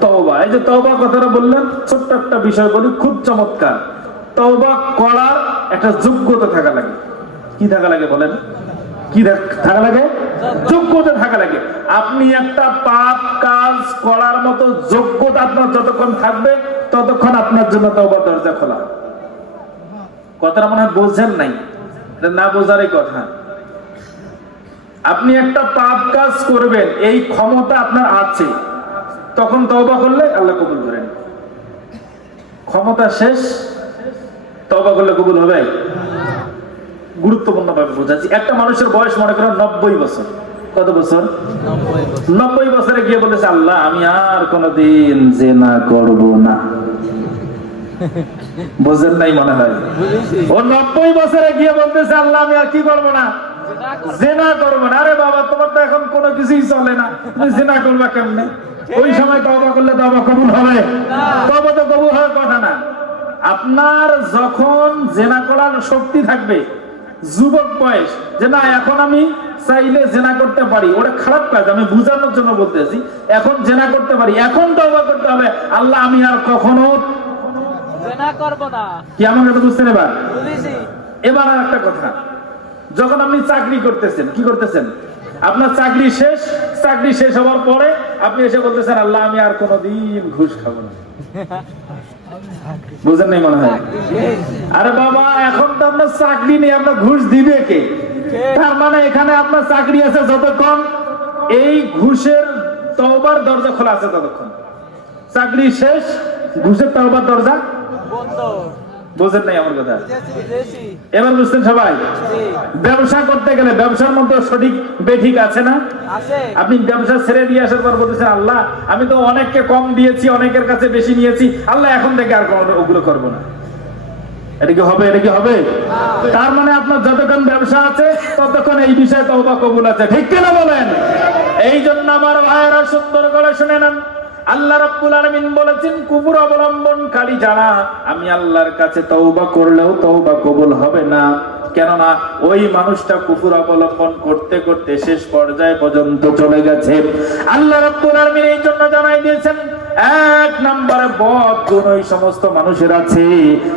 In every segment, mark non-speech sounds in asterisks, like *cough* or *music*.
তওবা। এই যে তওবা কথাটা বললেন, ছোট্ট একটা বিষয় বলি, খুব চমৎকার। তওবা করার একটা যোগ্যতা থাকা লাগে। কি থাকা লাগে বলেন? কি থাকা লাগে? যোগ্যতা থাকা লাগে। আপনি একটা পাপ কাজ করার মতো যোগ্যতা আপনার যতক্ষণ থাকবে, ততক্ষণ আপনার জন্য তওবা দরজা খোলা। কথাটা মনে হয় বোঝেন নাই। না বোঝারই কথা। আপনি একটা পাপ কাজ করবেন, এই ক্ষমতা আপনার আছে। তখন তওবা করলে আল্লাহ কবুল করেন। ক্ষমতা শেষ তওবা করলে কবুল হবে। গুরুত্বপূর্ণ ভাবে বোঝাচ্ছি। একটা মানুষের বয়স মনে করেন নব্বই বছর। কত বছর? নব্বই বছরে। গিয়ে বলেছে আল্লাহ আমি আর কোনোদিন জেনা করব না। *laughs* বোঝেন নাই মনে হয়? ও নব্বই বছরে গিয়ে বলতেছে আল্লাহ আমি আর কি করব না। জেনা করব না। আরে বাবা তোমার তো এখন কোনো কিছুই চলে না। তুমি জেনা করবা কেমনে? ওই সময় তবা করলে তবা কবুল হবে। তবা তো কবুল হওয়ার কথা না। আপনার যখন জেনা করার শক্তি থাকবে যুবক বয়স যে না এখন আমি চাইলে জেনা করতে পারি ওটা খারাপ কাজ আমি বুঝানোর জন্য বলতেছি এখন জেনা করতে পারি এখন তবা করতে হবে আল্লাহ আমি আর কখনো কি আমার কথা বুঝতে এবার? এবার আর একটা কথা যখন আপনি চাকরি করতেছেন কি করতেছেন? আপনার চাকরি শেষ চাকরি শেষ হওয়ার পরে আপনি এসে বলতেছেন, আল্লাহ, আমি আর কোনোদিন ঘুষ খাব না। বুঝেন নাই মনে হয়? আরে বাবা, এখন তো আপনার চাকরি নেই, আপনার ঘুষ দিবে কে? তার মানে এখানে আপনার চাকরি আছে যতক্ষণ এই ঘুষের তওবার দরজা খোলা আছে ততক্ষণ। চাকরি শেষ, ঘুষের তওবার দরজা বন্ধ। বোঝেন নাই আমার কথা? এবার বুঝতেন সবাই? ব্যবসা করতে গেলে ব্যবসার মধ্যে সঠিক বেঠিক আছে না? আপনি ব্যবসা ছেড়ে দিয়ে আসার পর বলতেছেন আল্লাহ আমি তো অনেককে কম দিয়েছি অনেকের কাছে বেশি নিয়েছি। আল্লাহ এখন থেকে আর কোনো ওগুলো করব না। এটা কি হবে? এটা কি হবে? তার মানে আপনার যতক্ষণ ব্যবসা আছে ততক্ষণ এই বিষয়ে তওবা কবুল আছে। ঠিক কিনা বলেন? এই জন্য আমার ভাইয়েরা সুন্দর করে শুনে নেন। আল্লাহ রাব্বুল আলামিন বলেছেন কুফর অবলম্বনকারী যারা আমি আল্লাহর কাছে তওবা করলেও তওবা কবুল হবে না। কেননা, ওই মানুষটা কুকুর অবলম্বন করতে করতে শেষ পর্যায়ে পর্যন্ত চলে গেছে। আল্লাহ রাব্বুল আলামিন এই জন্য জানাই দিয়েছেন এক নম্বরে বদ গুণ ওই সমস্ত মানুষের আছে?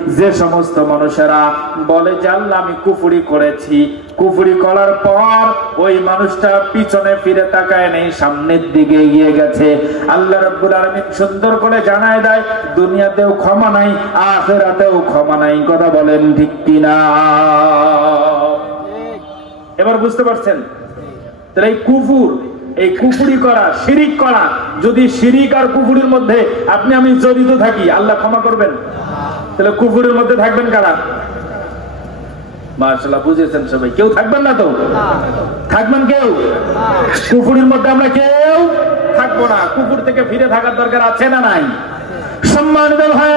যে সমস্ত মানুষেরা বলে যে আল্লাহ আমি কুফুরি করেছি। কুফুরি করার পর ওই মানুষটা পিছনে ফিরে তাকায় নেই সামনের দিকে এগিয়ে গেছে। আল্লাহ রাব্বুল আলামিন সুন্দর করে জানায় দেয় দুনিয়াতেও ক্ষমা নাই আখেরাতেও ক্ষমা নাই। কথা বলেন ঠিক কিনা? এবার বুঝতে পারছেন? তাহলে এই কুফুর এই কুফুরি করা, শিরিক করা, যদি শিরিক আর কুফুরির মধ্যে আপনি, আমি জড়িত থাকি, আল্লাহ ক্ষমা করবেন। তাহলে কুফুরের মধ্যে থাকবেন কারা? মাশাআল্লাহ, বুঝেছেন সবাই। কেউ থাকবেন না তো? থাকবেন কেউ? কুফুরির মধ্যে আমরা কেউ থাকব না। কুকুর থেকে ফিরে থাকার দরকার আছে না নাই? সম্মানিত ভাইয়ের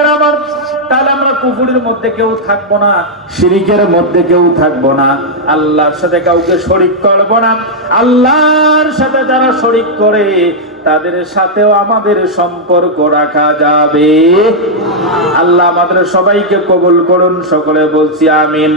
কুকুরের মধ্যে কেউ থাকব না, শিরিকের মধ্যে কেউ থাকব না। আল্লাহর সাথে কাউকে শরিক করব না। আল্লাহর সাথে যারা শরিক করে, তাদের সাথেও আমাদের সম্পর্ক রাখা যাবে। আল্লাহ আমাদের সবাইকে কবুল করুন, সকলে বলছি আমিন।